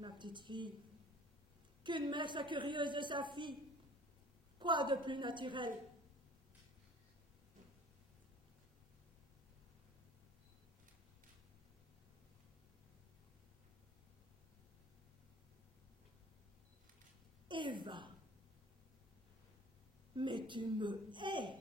Ma petite fille, qu'une mère soit curieuse de sa fille, quoi de plus naturel? Eva, mais tu me hais.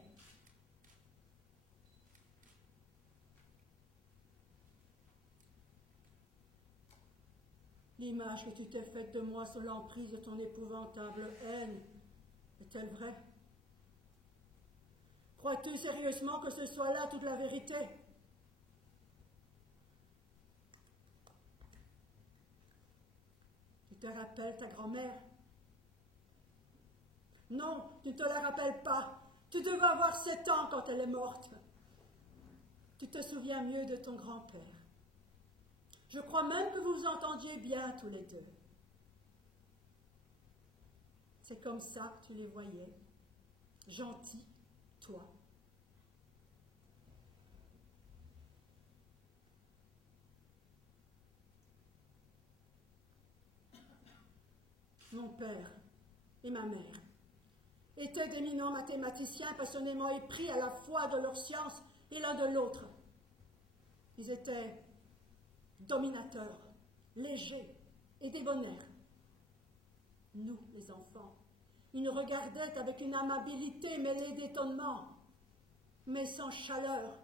L'image que tu t'es faite de moi sous l'emprise de ton épouvantable haine, est-elle vraie? Crois-tu sérieusement que ce soit là toute la vérité? Tu te rappelles ta grand-mère? Non, tu ne te la rappelles pas. Tu devais avoir 7 ans quand elle est morte. Tu te souviens mieux de ton grand-père. Je crois même que vous vous entendiez bien tous les deux. C'est comme ça que tu les voyais. Gentil, toi. Mon père et ma mère étaient d'éminents mathématiciens passionnément épris à la fois de leur science et l'un de l'autre. Ils étaient dominateurs, légers et débonnaires. Nous, les enfants, ils nous regardaient avec une amabilité mêlée d'étonnement, mais sans chaleur,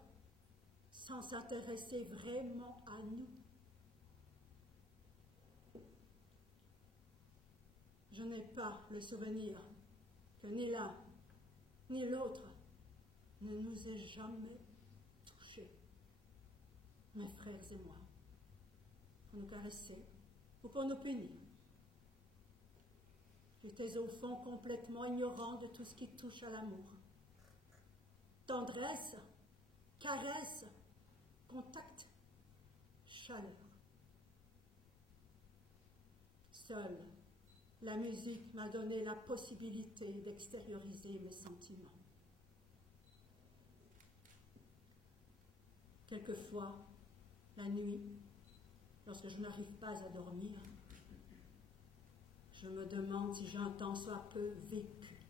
sans s'intéresser vraiment à nous. Je n'ai pas le souvenir que ni l'un ni l'autre ne nous ait jamais touchés, mes frères et moi, pour nous caresser ou pour nous punir. J'étais au fond complètement ignorant de tout ce qui touche à l'amour. Tendresse, caresse, contact, chaleur. Seule la musique m'a donné la possibilité d'extérioriser mes sentiments. Quelquefois, la nuit, lorsque je n'arrive pas à dormir, je me demande si j'ai un tant soit peu vécu.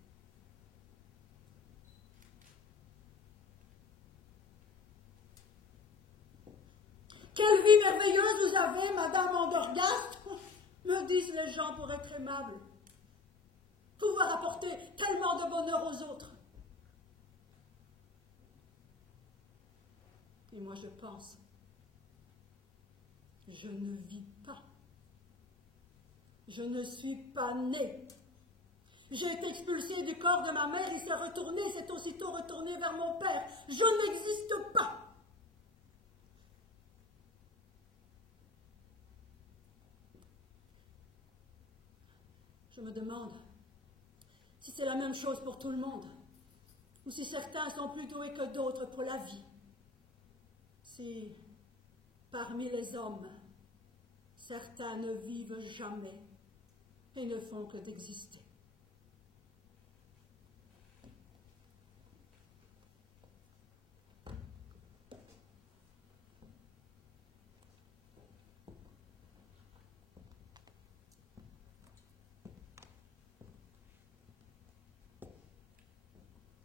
Quelle vie merveilleuse vous avez, Madame Andergast, me disent les gens pour être aimables. Pouvoir apporter tellement de bonheur aux autres. Et moi je pense, je ne vis pas. Je ne suis pas née. J'ai été expulsée du corps de ma mère, il s'est retourné, s'est aussitôt retourné vers mon père. Je n'existe pas. Je me demande si c'est la même chose pour tout le monde, ou si certains sont plus doués que d'autres pour la vie. Si, parmi les hommes, certains ne vivent jamais et ne font que d'exister.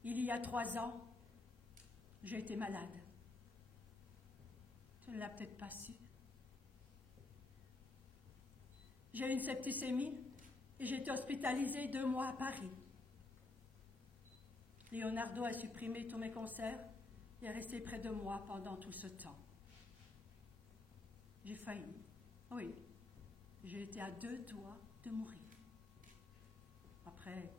Il y a 3 ans, j'ai été malade. Tu ne l'as peut-être pas su. J'ai eu une septicémie et j'ai été hospitalisée 2 mois à Paris. Leonardo a supprimé tous mes concerts et est resté près de moi pendant tout ce temps. J'ai failli, oui, j'ai été à 2 doigts de mourir. Après,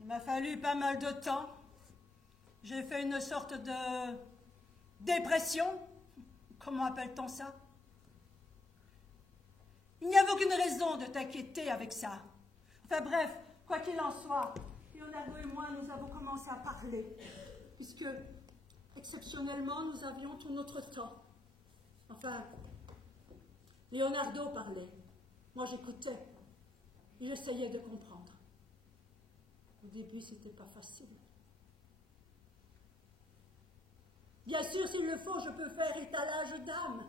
il m'a fallu pas mal de temps. J'ai fait une sorte de dépression. Comment appelle-t-on ça? Il n'y avait aucune raison de t'inquiéter avec ça. Enfin bref, quoi qu'il en soit, Leonardo et moi, nous avons commencé à parler, puisque, exceptionnellement, nous avions tout notre temps. Enfin, Leonardo parlait, moi j'écoutais, et j'essayais de comprendre. Au début, c'était pas facile. Bien sûr, s'il le faut, je peux faire étalage d'âme.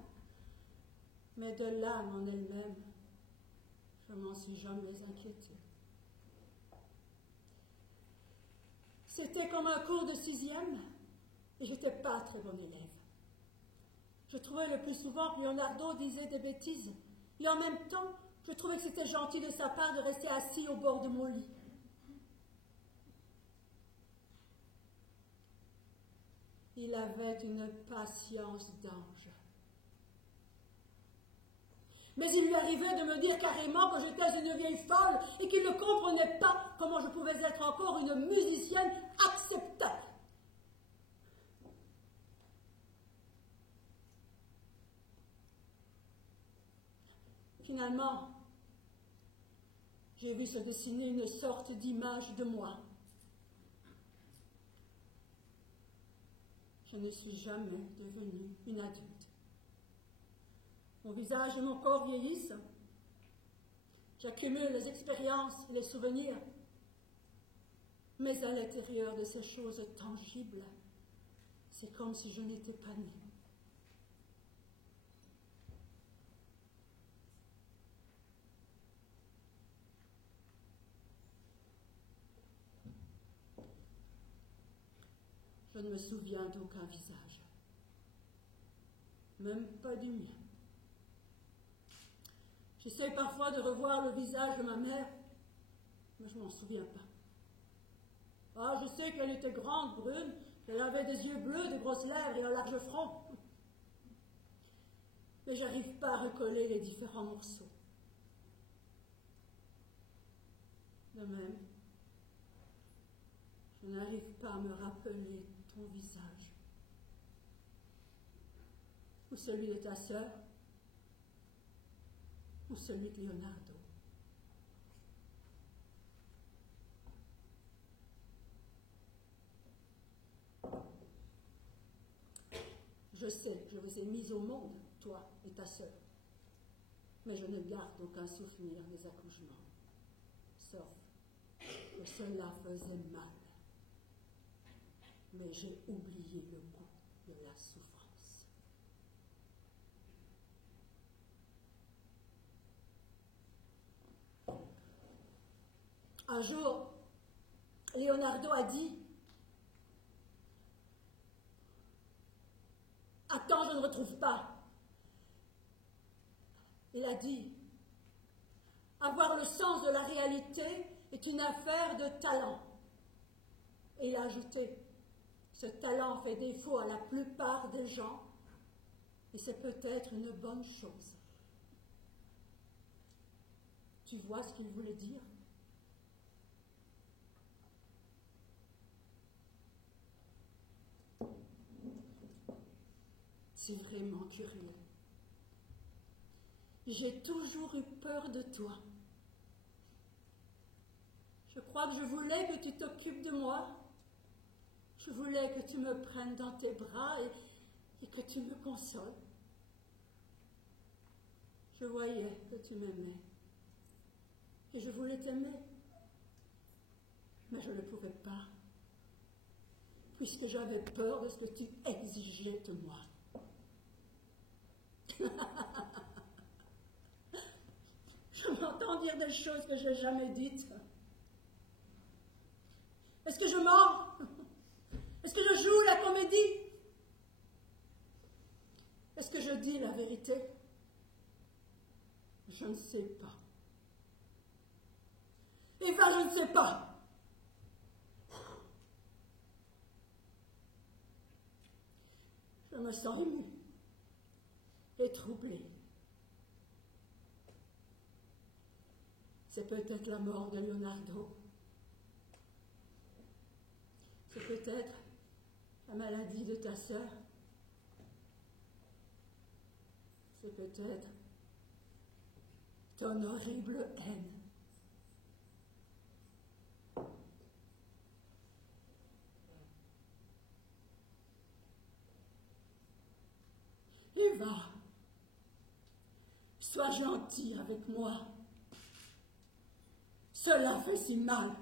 Mais de l'âme en elle-même, je m'en suis jamais inquiétée. C'était comme un cours de 6e, et j'étais pas très bonne élève. Je trouvais le plus souvent que Leonardo disait des bêtises, et en même temps, je trouvais que c'était gentil de sa part de rester assis au bord de mon lit. Il avait une patience d'ange. Mais il lui arrivait de me dire carrément que j'étais une vieille folle et qu'il ne comprenait pas comment je pouvais être encore une musicienne acceptable. Finalement, j'ai vu se dessiner une sorte d'image de moi. Je ne suis jamais devenue une adulte. Mon visage et mon corps vieillissent. J'accumule les expériences et les souvenirs. Mais à l'intérieur de ces choses tangibles, c'est comme si je n'étais pas née. Je ne me souviens d'aucun visage, même pas du mien. J'essaie parfois de revoir le visage de ma mère, mais je ne m'en souviens pas. Ah, je sais qu'elle était grande, brune, qu'elle avait des yeux bleus, de grosses lèvres et un large front. Mais je n'arrive pas à recoller les différents morceaux. De même, je n'arrive pas à me rappeler ton visage. Ou celui de ta sœur, ou celui de Leonardo. Je sais que je vous ai mis au monde, toi et ta sœur, mais je ne garde aucun souvenir des accouchements, sauf que cela faisait mal. Mais j'ai oublié le goût de la souffrance. Un jour, Leonardo a dit « Attends, je ne retrouve pas. » Il a dit « Avoir le sens de la réalité est une affaire de talent. » Et il a ajouté « Ce talent fait défaut à la plupart des gens et c'est peut-être une bonne chose. » Tu vois ce qu'il voulait dire? C'est vraiment curieux. J'ai toujours eu peur de toi. Je crois que je voulais que tu t'occupes de moi. Je voulais que tu me prennes dans tes bras et que tu me consoles. Je voyais que tu m'aimais. Et je voulais t'aimer. Mais je ne pouvais pas, puisque j'avais peur de ce que tu exigeais de moi. Je m'entends dire des choses que je n'ai jamais dites. Est-ce que je mens? Est-ce que je joue la comédie? Est-ce que je dis la vérité? Je ne sais pas. Eva, je ne sais pas. Je me sens émue et troublée. C'est peut-être la mort de Leonardo. C'est peut-être la maladie de ta sœur. C'est peut-être ton horrible haine. Eva, sois gentil avec moi. Cela fait si mal.